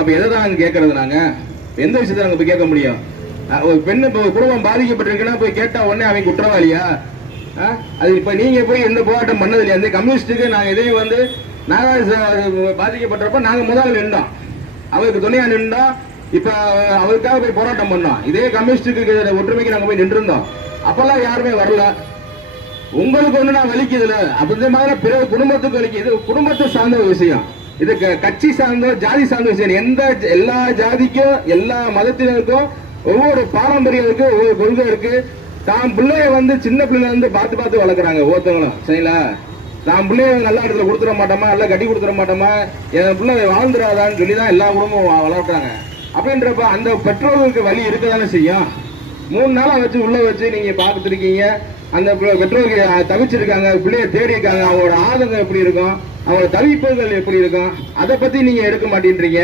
அப்ப எதைதான் கேட்கறது? நாங்க எந்த விஷயத்த நாங்க போய் கேட்க முடியும்? ஒரு பெண்ணு குடும்பம் பாதிக்கப்பட்டிருக்குன்னா போய் கேட்டா உடனே அவன் குற்றவாளியா? அது இப்ப நீங்க போய் எந்த போராட்டம் பண்ணது இல்லையா? அந்த கம்யூனிஸ்டுக்கு நாங்க இதையும் நாங்க பாதிக்கப்பட்டப்ப நாங்க முதல்ல நின்றோம், அவருக்கு துணையா நின்றோம். இப்ப அவருக்காக போய் போராட்டம் பண்ணோம். இதே கம்யூனிஸ்டுக்கு ஒற்றுமைக்கு நாங்க போய் நின்றுருந்தோம். அப்பெல்லாம் யாருமே வரல. உங்களுக்கு ஒண்ணு நான் வலிக்குதுல, அப்ப இந்த மாதிரி பிற குடும்பத்துக்கு வலிக்குது. குடும்பத்தை சார்ந்த ஒரு விஷயம் இது, கட்சி சார்ந்த ஜாதி சார்ந்த விஷயம். எல்லா ஜாதிக்கும் எல்லா மதத்தினருக்கும் ஒவ்வொரு பாரம்பரியம் இருக்கு, ஒவ்வொரு கொள்கை இருக்கு. தான் பிள்ளைய சின்ன பிள்ளைல பார்த்து பார்த்து வளர்க்குறாங்க ஒவ்வொருத்தவங்களும். சரிங்களா? தான் பிள்ளைய நல்ல இடத்துல கொடுத்துட மாட்டோமா, நல்லா கட்டி கொடுத்துட மாட்டோமா, என் பிள்ளை வாழ்ந்துடாதான்னு சொல்லிதான் எல்லா குடும்பமும் வளர்க்குறாங்க. அப்படின்றப்ப அந்த பெற்றோர்களுக்கு வழி இருக்கதானே செய்யும். 3 நாளா வச்சு உள்ள வச்சு நீங்க பார்த்துருக்கீங்க. அந்த பெற்றோர்கள் தவிச்சிருக்காங்க, பிள்ளைய தேடி இருக்காங்க. அவங்களோட ஆதங்கம் எப்படி இருக்கும், அவங்களோட தவிப்புகள் எப்படி இருக்கும், அதை பத்தி நீங்க எடுக்க மாட்டேன்றீங்க.